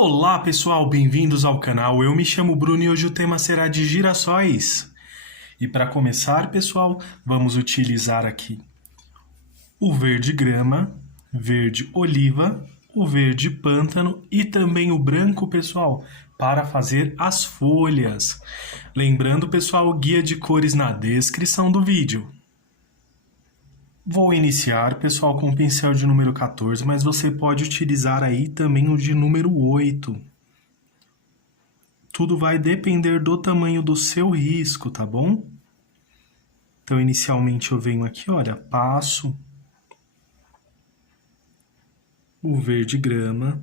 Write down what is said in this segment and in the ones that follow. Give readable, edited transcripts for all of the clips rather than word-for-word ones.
Olá pessoal, bem-vindos ao canal. Eu me chamo Bruno e hoje o tema será de girassóis. E para começar, pessoal, vamos utilizar aqui o verde grama, verde oliva, o verde pântano e também o branco, pessoal, para fazer as folhas. Lembrando, pessoal, o guia de cores na descrição do vídeo. Vou iniciar, pessoal, com o pincel de número 14, mas você pode utilizar aí também o de número 8. Tudo vai depender do tamanho do seu risco, tá bom? Então, inicialmente eu venho aqui, olha, passo o verde grama,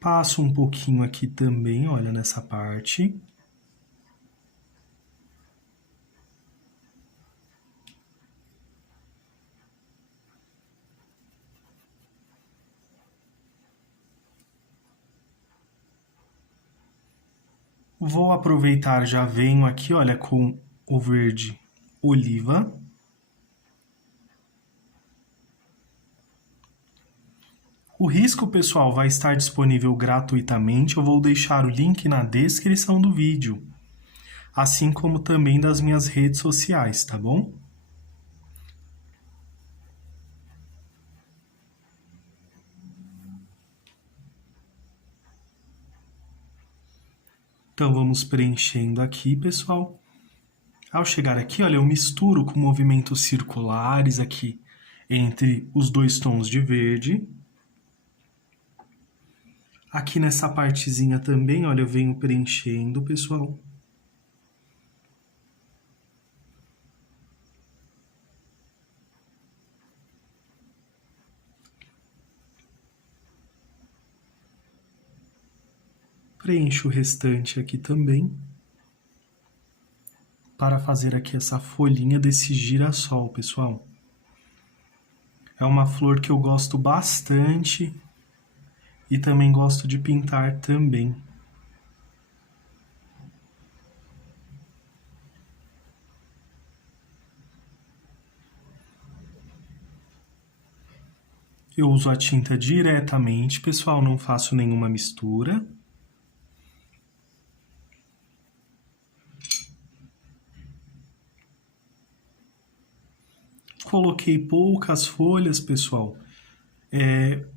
passo um pouquinho aqui também, olha, nessa parte. Vou aproveitar, já venho aqui, olha, com o verde oliva. O risco, pessoal, vai estar disponível gratuitamente. Eu vou deixar o link na descrição do vídeo, assim como também das minhas redes sociais, tá bom? Então, vamos preenchendo aqui, pessoal. Ao chegar aqui, olha, eu misturo com movimentos circulares aqui entre os dois tons de verde. Aqui nessa partezinha também, olha, eu venho preenchendo, pessoal. Preencho o restante aqui também, para fazer aqui essa folhinha desse girassol, pessoal. É uma flor que eu gosto bastante e também gosto de pintar também. Eu uso a tinta diretamente, pessoal, não faço nenhuma mistura. Coloquei poucas folhas, pessoal,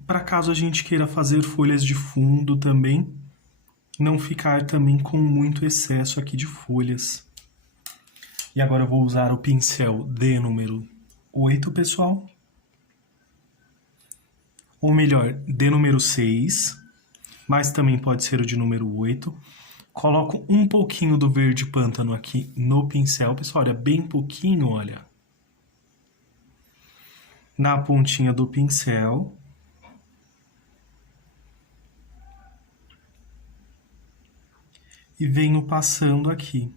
para caso a gente queira fazer folhas de fundo também, não ficar também com muito excesso aqui de folhas. E agora eu vou usar o pincel de número 8, pessoal. Ou melhor, de número 6, mas também pode ser o de número 8. Coloco um pouquinho do verde pântano aqui no pincel, pessoal, olha, bem pouquinho, olha. Na pontinha do pincel. E venho passando aqui,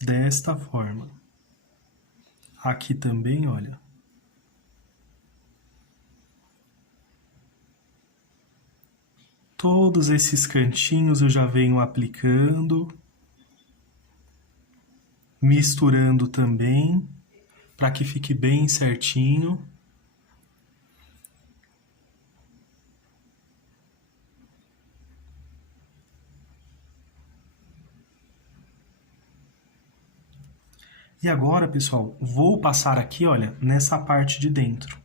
desta forma. Aqui também, olha. Todos esses cantinhos eu já venho aplicando, misturando também, para que fique bem certinho. E agora, pessoal, vou passar aqui, olha, nessa parte de dentro.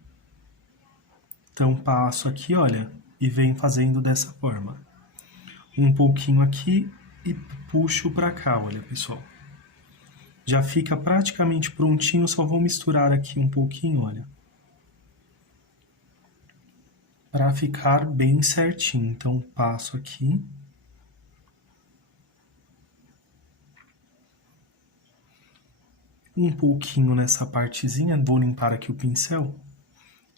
Então, passo aqui, olha, e venho fazendo dessa forma. Um pouquinho aqui e puxo para cá, olha, pessoal. Já fica praticamente prontinho, só vou misturar aqui um pouquinho, olha. Para ficar bem certinho. Então, passo aqui. Um pouquinho nessa partezinha, vou limpar aqui o pincel,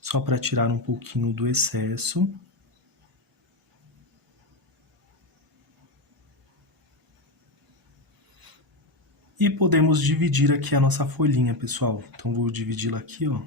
só para tirar um pouquinho do excesso. E podemos dividir aqui a nossa folhinha, pessoal. Então, vou dividi-la aqui, ó.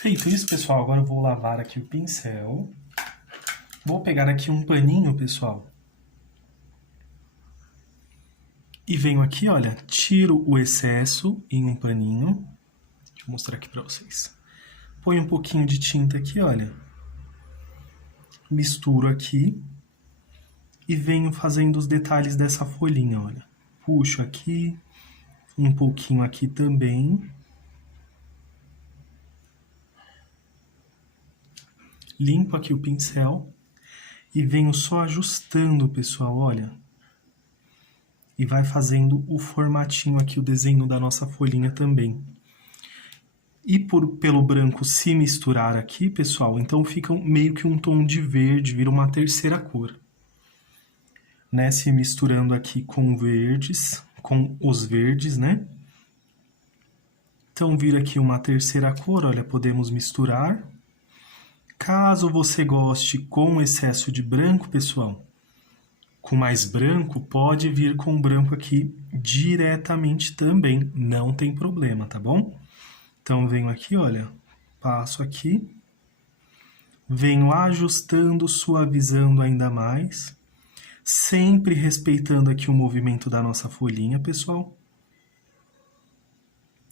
Feito isso, pessoal, agora eu vou lavar aqui o pincel. Vou pegar aqui um paninho, pessoal. E venho aqui, olha, tiro o excesso em um paninho. Deixa eu mostrar aqui pra vocês. Põe um pouquinho de tinta aqui, olha. Misturo aqui. E venho fazendo os detalhes dessa folhinha, olha. Puxo aqui, um pouquinho aqui também. Limpo aqui o pincel. E venho só ajustando, pessoal, olha. E vai fazendo o formatinho aqui, o desenho da nossa folhinha também. E pelo branco se misturar aqui, pessoal, então fica meio que um tom de verde, vira uma terceira cor. Né? Se misturando aqui com verdes, com os verdes, né? Então vira aqui uma terceira cor, olha, podemos misturar. Caso você goste com excesso de branco, pessoal, com mais branco, pode vir com branco aqui diretamente também, não tem problema, tá bom? Então, venho aqui, olha, passo aqui, venho ajustando, suavizando ainda mais, sempre respeitando aqui o movimento da nossa folhinha, pessoal.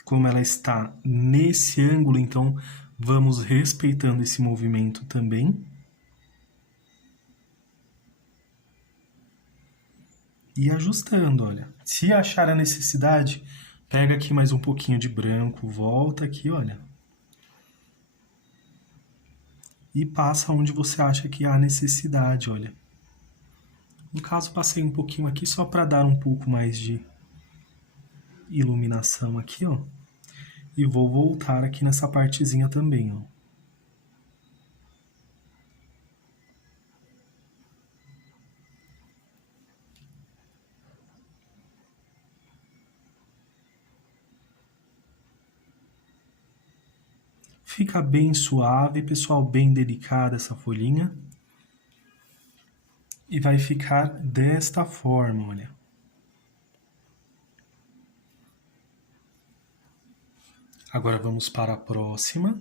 Como ela está nesse ângulo, então, vamos respeitando esse movimento também. E ajustando, olha. Se achar a necessidade, pega aqui mais um pouquinho de branco, volta aqui, olha. E passa onde você acha que há necessidade, olha. No caso, passei um pouquinho aqui só para dar um pouco mais de iluminação aqui, ó. E vou voltar aqui nessa partezinha também, ó. Fica bem suave, pessoal, bem delicada essa folhinha. E vai ficar desta forma, olha. Agora vamos para a próxima.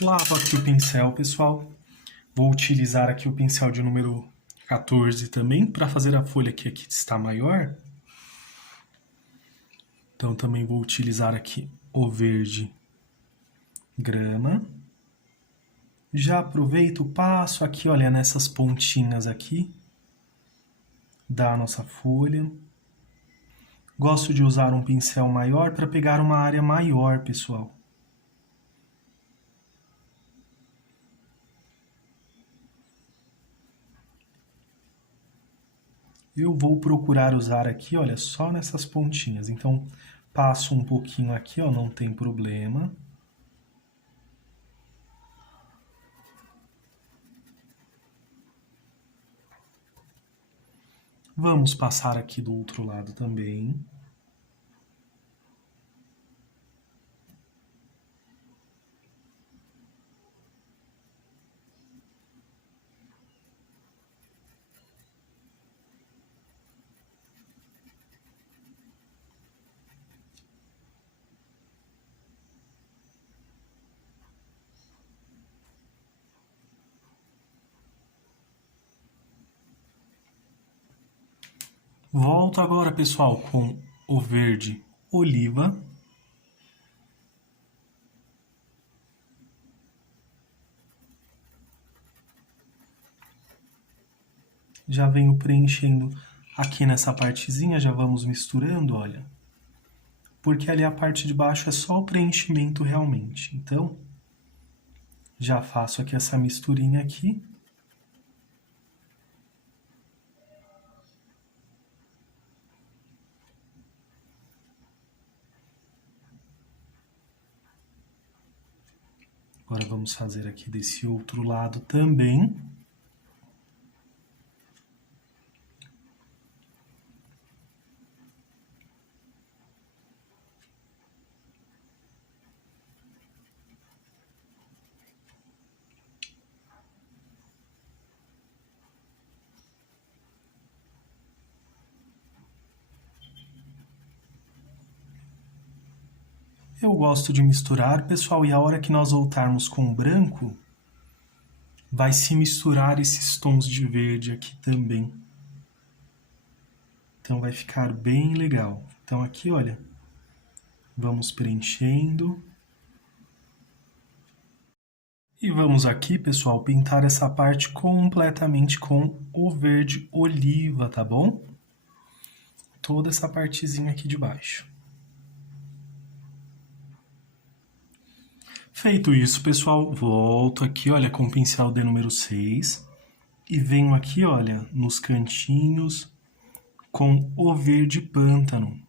Lavo aqui o pincel, pessoal. Vou utilizar aqui o pincel de número 14 também, para fazer a folha aqui que está maior. Então, também vou utilizar aqui o verde grama. Já aproveito, passo aqui, olha, nessas pontinhas aqui da nossa folha. Gosto de usar um pincel maior para pegar uma área maior, pessoal. Eu vou procurar usar aqui, olha, só nessas pontinhas. Então, passo um pouquinho aqui, ó, não tem problema. Vamos passar aqui do outro lado também. Volto agora, pessoal, com o verde oliva. Já venho preenchendo aqui nessa partezinha, já vamos misturando, olha. Porque ali a parte de baixo é só o preenchimento realmente. Então, já faço aqui essa misturinha aqui. Agora vamos fazer aqui desse outro lado também. Eu gosto de misturar, pessoal, e a hora que nós voltarmos com o branco, vai se misturar esses tons de verde aqui também. Então vai ficar bem legal. Então aqui, olha, vamos preenchendo. E vamos aqui, pessoal, pintar essa parte completamente com o verde oliva, tá bom? Toda essa partezinha aqui de baixo. Feito isso, pessoal, volto aqui, olha, com o pincel de número 6 e venho aqui, olha, nos cantinhos com o verde pântano.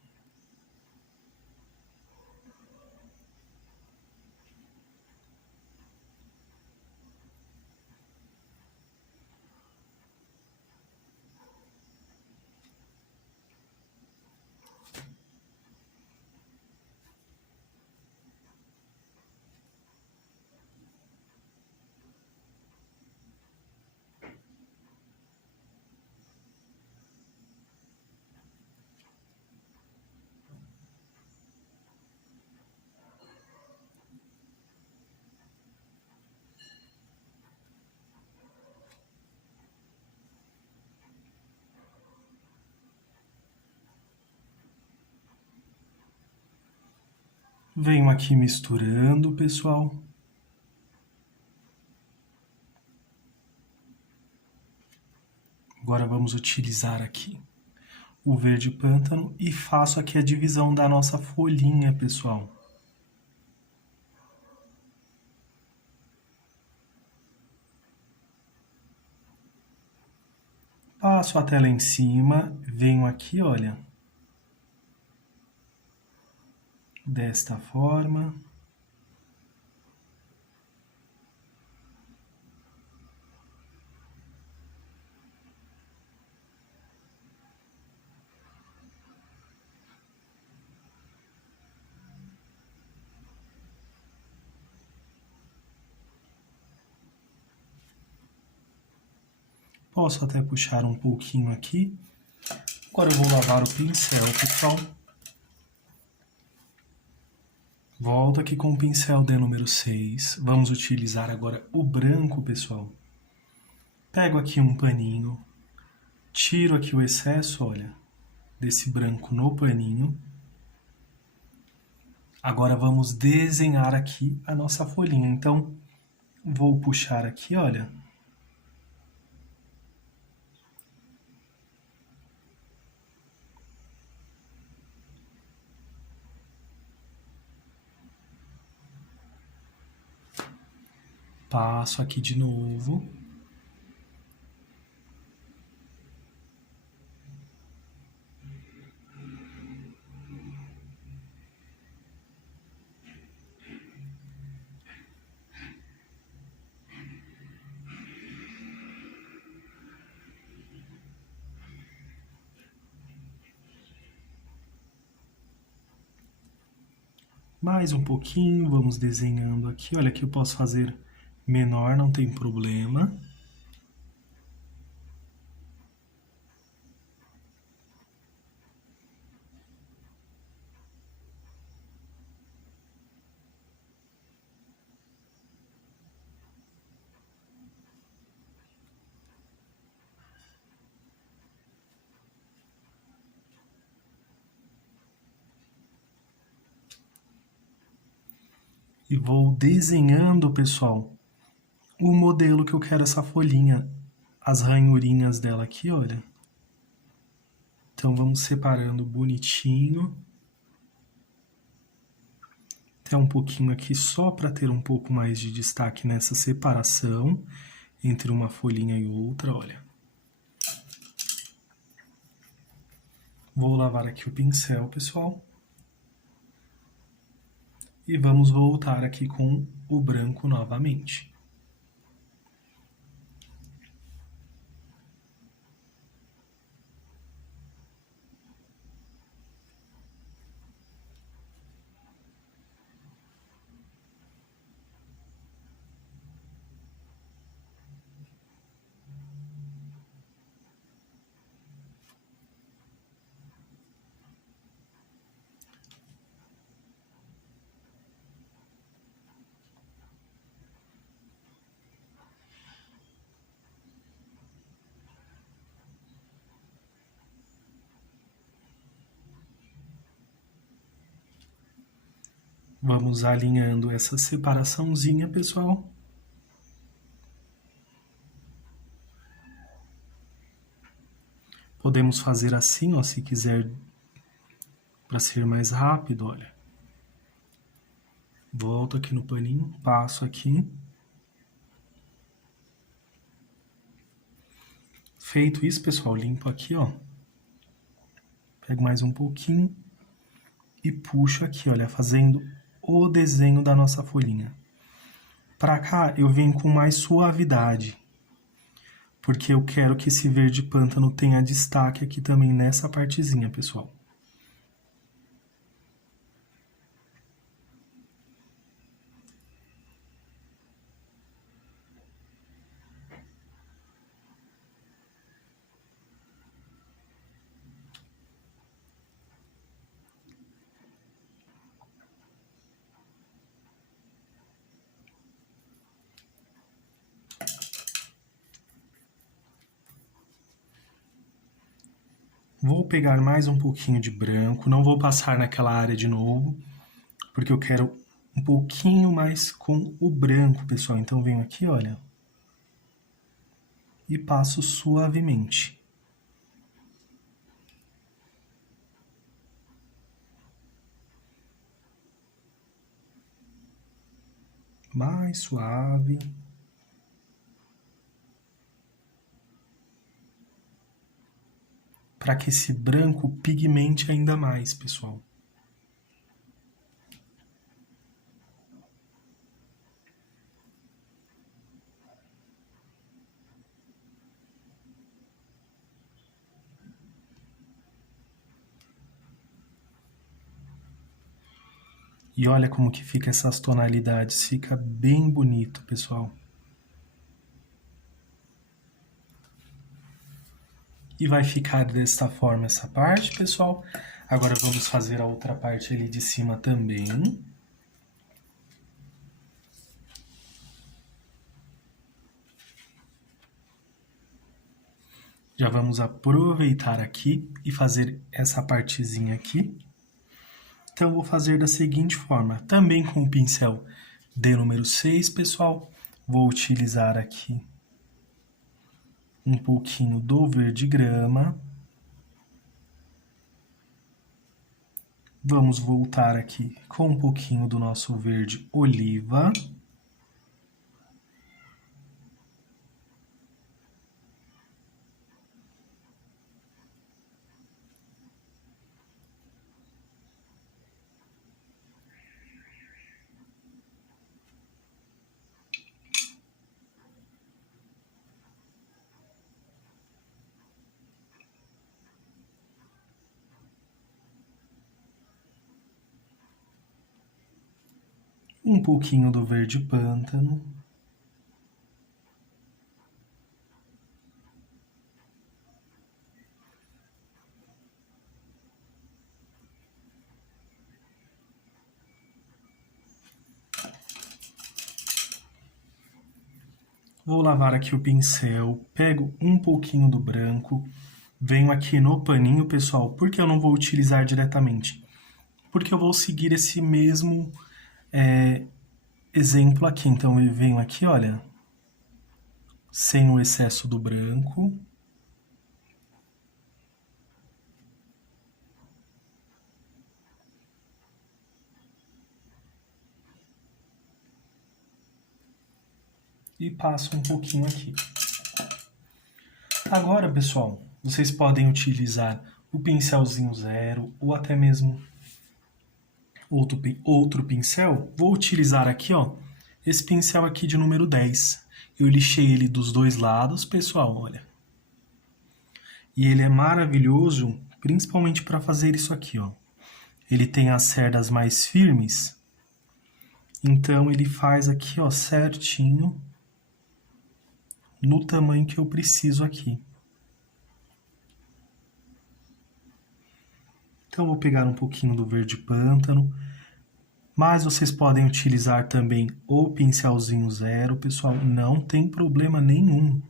Venho aqui misturando, pessoal. Agora vamos utilizar aqui o verde pântano e faço aqui a divisão da nossa folhinha, pessoal. Passo a tela em cima, venho aqui, olha, desta forma. Posso até puxar um pouquinho aqui. Agora eu vou lavar o pincel, pessoal. Volto aqui com o pincel de número 6. Vamos utilizar agora o branco, pessoal. Pego aqui um paninho, tiro aqui o excesso, olha, desse branco no paninho. Agora vamos desenhar aqui a nossa folhinha. Então, vou puxar aqui, olha. Passo aqui de novo. Mais um pouquinho, vamos desenhando aqui. Olha, aqui eu posso fazer menor, não tem problema. E vou desenhando, pessoal, o modelo que eu quero essa folhinha, as ranhurinhas dela aqui, olha. Então vamos separando bonitinho. Até um pouquinho aqui só para ter um pouco mais de destaque nessa separação entre uma folhinha e outra, olha. Vou lavar aqui o pincel, pessoal. E vamos voltar aqui com o branco novamente. Vamos alinhando essa separaçãozinha, pessoal. Podemos fazer assim, ó, se quiser, para ser mais rápido, olha. Volto aqui no paninho, passo aqui. Feito isso, pessoal, limpo aqui, ó. Pego mais um pouquinho e puxo aqui, olha, fazendo o desenho da nossa folhinha. Pra cá, eu venho com mais suavidade, porque eu quero que esse verde pântano tenha destaque aqui também nessa partezinha, pessoal. Vou pegar mais um pouquinho de branco, não vou passar naquela área de novo, porque eu quero um pouquinho mais com o branco, pessoal. Então, venho aqui, olha, e passo suavemente. Mais suave. Para que esse branco pigmente ainda mais, pessoal. E olha como que fica essas tonalidades, fica bem bonito, pessoal. E vai ficar desta forma essa parte, pessoal. Agora vamos fazer a outra parte ali de cima também. Já vamos aproveitar aqui e fazer essa partezinha aqui. Então, vou fazer da seguinte forma, também com o pincel de número 6, pessoal. Vou utilizar aqui um pouquinho do verde grama. Vamos voltar aqui com um pouquinho do nosso verde oliva. Um pouquinho do verde pântano. Vou lavar aqui o pincel, pego um pouquinho do branco, venho aqui no paninho, pessoal, porque eu não vou utilizar diretamente? Porque eu vou seguir esse mesmo exemplo aqui. Então, eu venho aqui, olha, sem o excesso do branco. E passo um pouquinho aqui. Agora, pessoal, vocês podem utilizar o pincelzinho zero ou até mesmo outro pincel. Vou utilizar aqui, ó, esse pincel aqui de número 10. Eu lixei ele dos dois lados, pessoal, olha. E ele é maravilhoso, principalmente para fazer isso aqui, ó. Ele tem as cerdas mais firmes, então ele faz aqui, ó, certinho no tamanho que eu preciso aqui. Então, vou pegar um pouquinho do verde pântano, mas vocês podem utilizar também o pincelzinho zero, pessoal, não tem problema nenhum.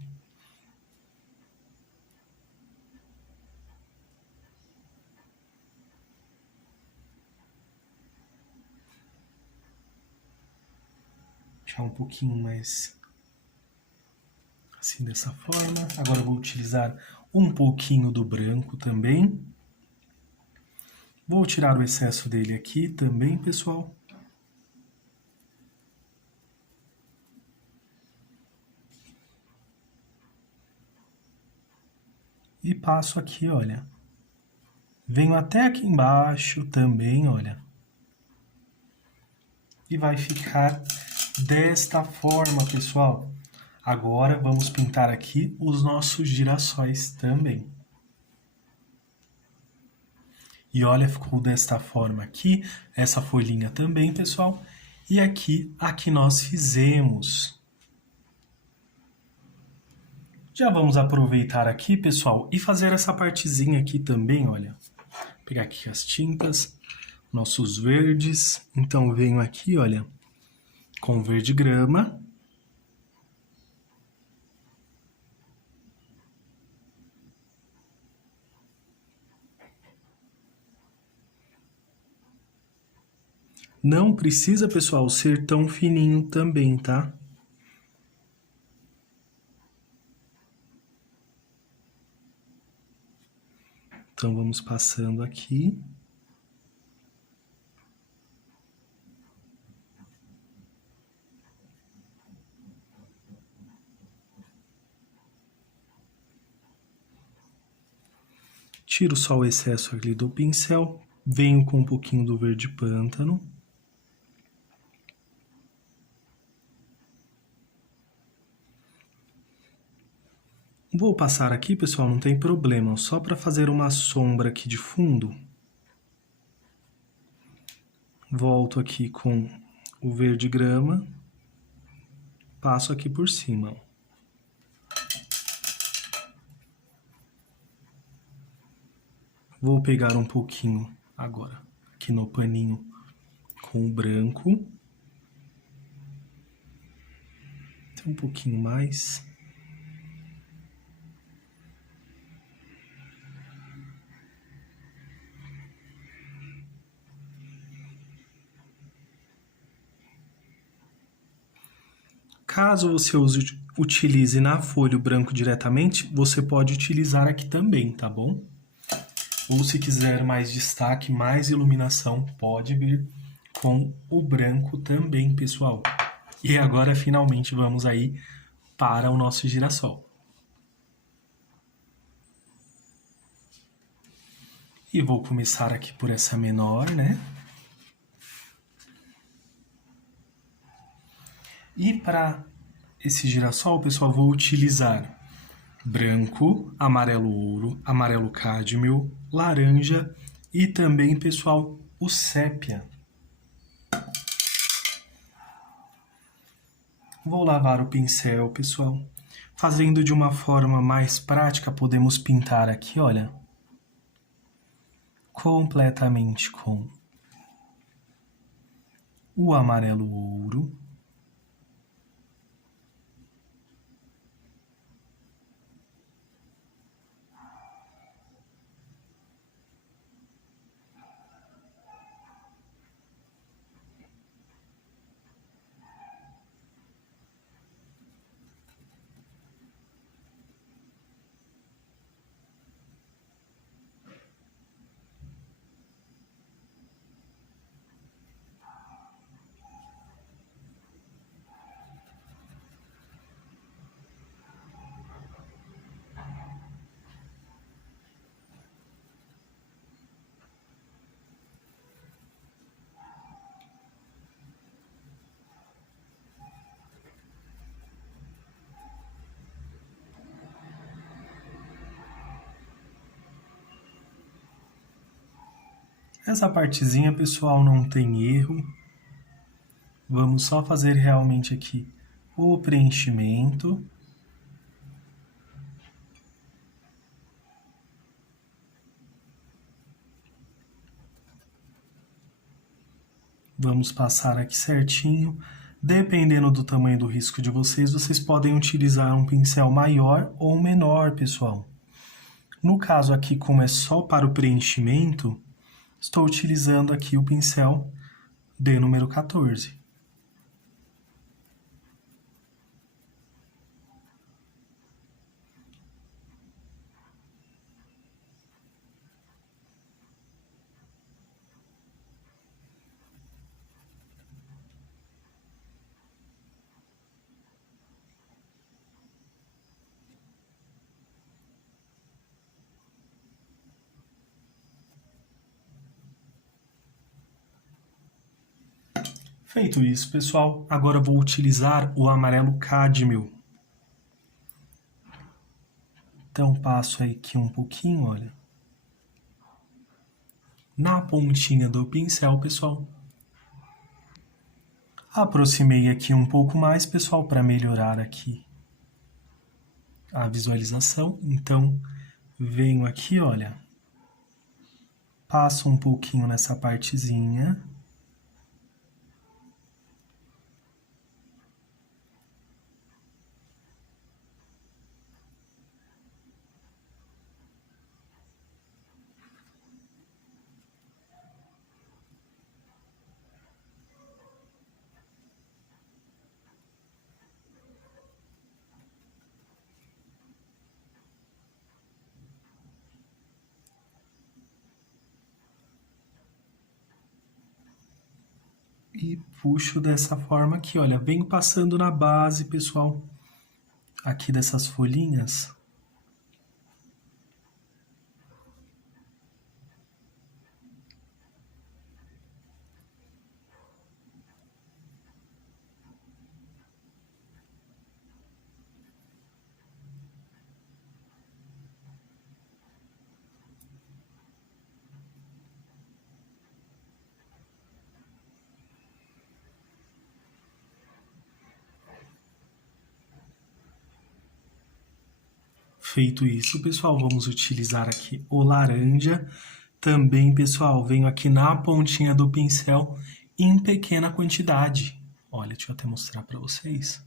deixar um pouquinho mais assim, dessa forma. Agora eu vou utilizar um pouquinho do branco também. Vou tirar o excesso dele aqui também, pessoal. E passo aqui, olha. Venho até aqui embaixo também, olha. E vai ficar desta forma, pessoal. Agora vamos pintar aqui os nossos girassóis também. E olha, ficou desta forma aqui, essa folhinha também, pessoal. E aqui, a que nós fizemos. Já vamos aproveitar aqui, pessoal, e fazer essa partezinha aqui também, olha. Vou pegar aqui as tintas, nossos verdes. Então, venho aqui, olha, com verde grama. Não precisa, pessoal, ser tão fininho também, tá? Então, vamos passando aqui. Tiro só o excesso ali do pincel. Venho com um pouquinho do verde pântano. Vou passar aqui, pessoal, não tem problema, só para fazer uma sombra aqui de fundo. Volto aqui com o verde grama, passo aqui por cima. Vou pegar um pouquinho agora, aqui no paninho com o branco. Tem um pouquinho mais. Caso você utilize na folha o branco diretamente, você pode utilizar aqui também, tá bom? Ou se quiser mais destaque, mais iluminação, pode vir com o branco também, pessoal. E agora, finalmente, vamos aí para o nosso girassol. E vou começar aqui por essa menor, né? E para esse girassol, pessoal, vou utilizar branco, amarelo ouro, amarelo cádmio, laranja e também, pessoal, o sépia. Vou lavar o pincel, pessoal. Fazendo de uma forma mais prática, podemos pintar aqui, olha, completamente com o amarelo ouro. Essa partezinha, pessoal, não tem erro. Vamos só fazer realmente aqui o preenchimento. Vamos passar aqui certinho. Dependendo do tamanho do risco de vocês, vocês podem utilizar um pincel maior ou menor, pessoal. No caso aqui, como é só para o preenchimento, estou utilizando aqui o pincel de número 14. Feito isso, pessoal, agora eu vou utilizar o amarelo cádmio. Então, passo aqui um pouquinho, olha, na pontinha do pincel, pessoal. Aproximei aqui um pouco mais, pessoal, para melhorar aqui a visualização. Então, venho aqui, olha, passo um pouquinho nessa partezinha. E puxo dessa forma aqui, olha, venho passando na base, pessoal, aqui dessas folhinhas. Feito isso, pessoal, vamos utilizar aqui o laranja. Também, pessoal, venho aqui na pontinha do pincel em pequena quantidade. Olha, deixa eu até mostrar para vocês.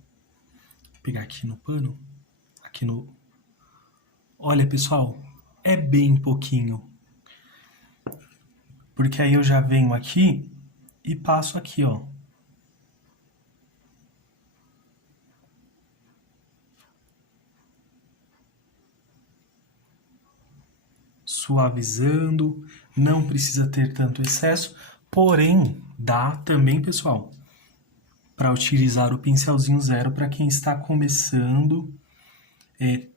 Vou pegar aqui no pano, aqui no... Olha, pessoal, é bem pouquinho. Porque aí eu já venho aqui e passo aqui, ó. Suavizando, não precisa ter tanto excesso, porém, dá também, pessoal, para utilizar o pincelzinho zero para quem está começando,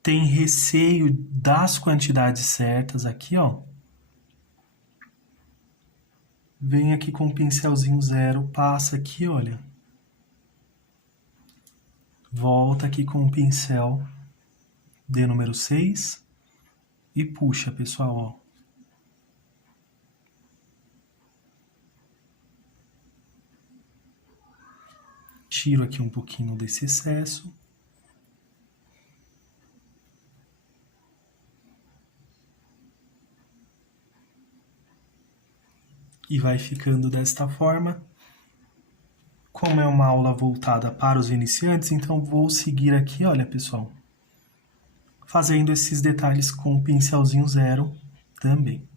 tem receio das quantidades certas aqui, ó. Vem aqui com o pincelzinho zero, passa aqui, olha. Volta aqui com o pincel de número 6 e puxa, pessoal, ó. Tiro aqui um pouquinho desse excesso. E vai ficando desta forma. Como é uma aula voltada para os iniciantes, então vou seguir aqui, olha, pessoal, fazendo esses detalhes com o pincelzinho zero também.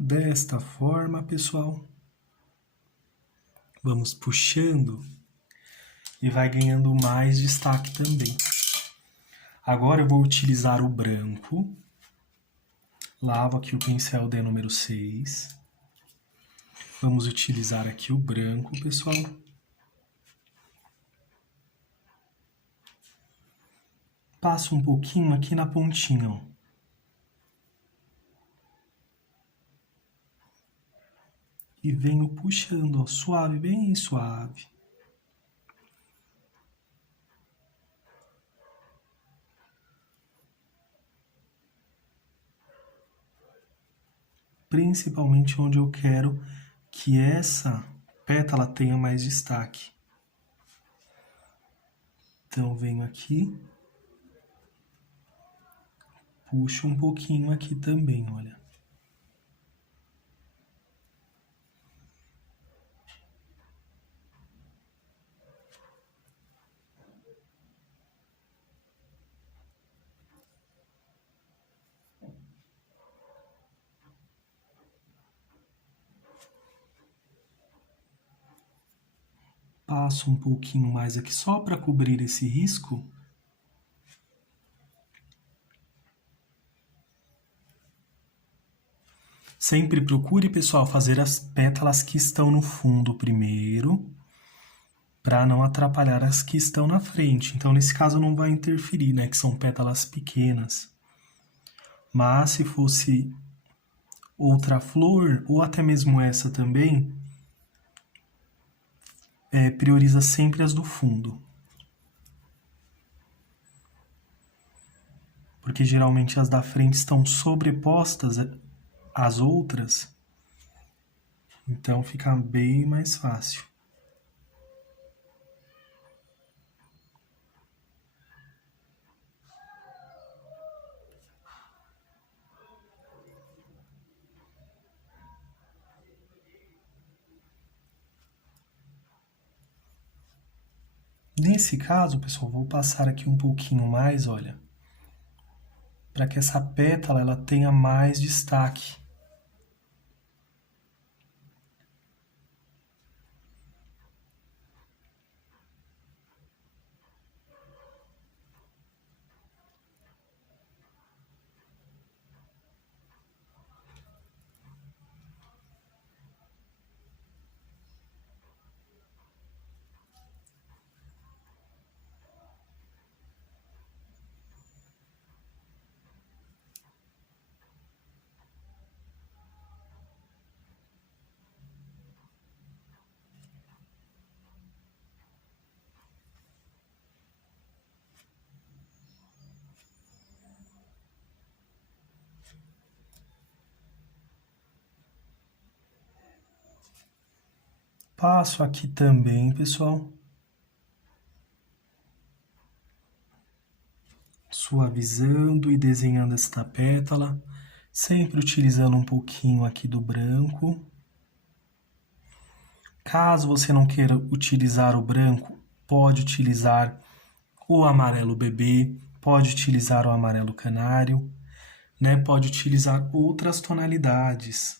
Desta forma, pessoal, vamos puxando e vai ganhando mais destaque também. Agora eu vou utilizar o branco. Lavo aqui o pincel de número 6. Vamos utilizar aqui o branco, pessoal. Passo um pouquinho aqui na pontinha, ó. E venho puxando, ó, suave, bem suave. Principalmente onde eu quero que essa pétala tenha mais destaque. Então, venho aqui, puxo um pouquinho aqui também, olha. Passo um pouquinho mais aqui só para cobrir esse risco. Sempre procure, pessoal, fazer as pétalas que estão no fundo primeiro, para não atrapalhar as que estão na frente. Então, nesse caso, não vai interferir, né? Que são pétalas pequenas. Mas, se fosse outra flor, ou até mesmo essa também, prioriza sempre as do fundo. Porque geralmente as da frente estão sobrepostas às outras, então fica bem mais fácil. Nesse caso, pessoal, vou passar aqui um pouquinho mais, olha, para que essa pétala ela tenha mais destaque. Passo aqui também, pessoal, suavizando e desenhando esta pétala, sempre utilizando um pouquinho aqui do branco. Caso você não queira utilizar o branco, pode utilizar o amarelo bebê, pode utilizar o amarelo canário, né? Pode utilizar outras tonalidades.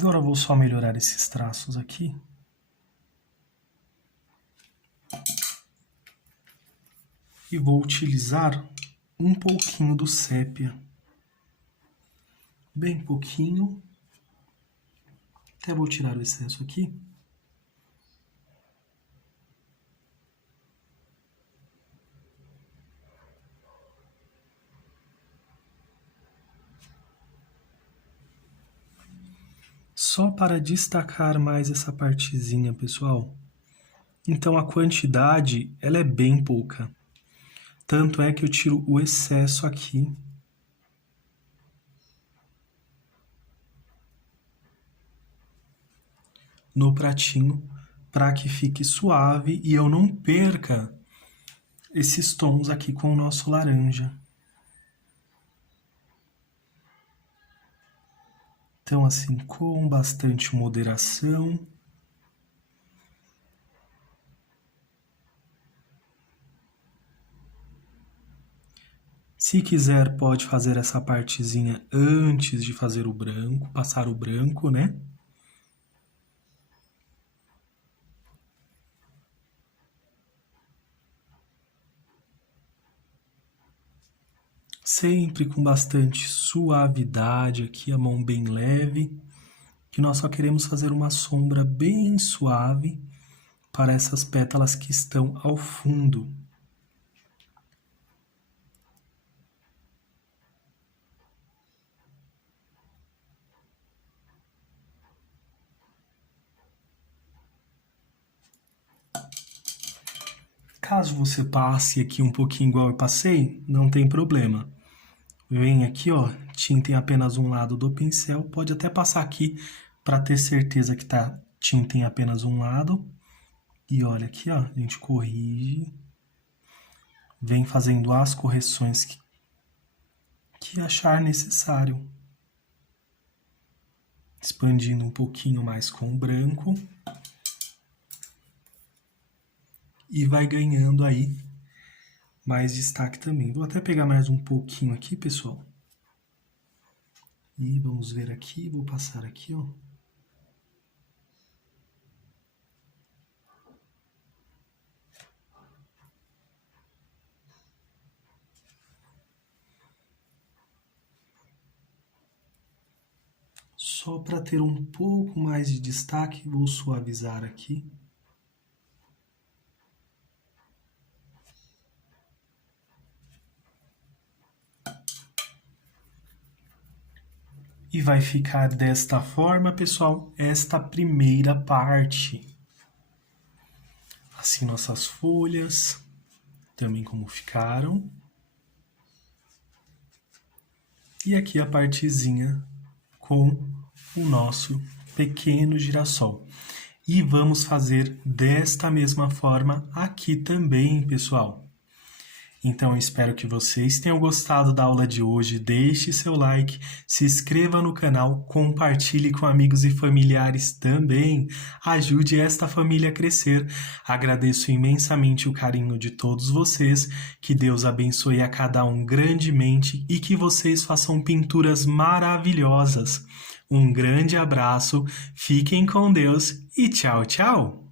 Agora eu vou só melhorar esses traços aqui. E vou utilizar um pouquinho do sépia. Bem pouquinho. Até vou tirar o excesso aqui. Só para destacar mais essa partezinha, pessoal. Então a quantidade, ela é bem pouca. Tanto é que eu tiro o excesso aqui. No pratinho, para que fique suave e eu não perca esses tons aqui com o nosso laranja. Então, assim, com bastante moderação. Se quiser, pode fazer essa partezinha antes de fazer o branco, passar o branco, né? Sempre com bastante suavidade aqui, a mão bem leve, que nós só queremos fazer uma sombra bem suave para essas pétalas que estão ao fundo. Caso você passe aqui um pouquinho igual eu passei, não tem problema. Vem aqui, ó, tinta em apenas um lado do pincel. Pode até passar aqui para ter certeza que tá tinta em apenas um lado. E olha aqui, ó, a gente corrige. Vem fazendo as correções que achar necessário. Expandindo um pouquinho mais com o branco. E vai ganhando aí mais destaque também. Vou até pegar mais um pouquinho aqui, pessoal. E vamos ver aqui, vou passar aqui, ó. Só para ter um pouco mais de destaque, vou suavizar aqui. E vai ficar desta forma, pessoal, esta primeira parte. Assim nossas folhas, também como ficaram. E aqui a partezinha com o nosso pequeno girassol. E vamos fazer desta mesma forma aqui também, pessoal. Então, eu espero que vocês tenham gostado da aula de hoje. Deixe seu like, se inscreva no canal, compartilhe com amigos e familiares também. Ajude esta família a crescer. Agradeço imensamente o carinho de todos vocês. Que Deus abençoe a cada um grandemente e que vocês façam pinturas maravilhosas. Um grande abraço, fiquem com Deus e tchau, tchau!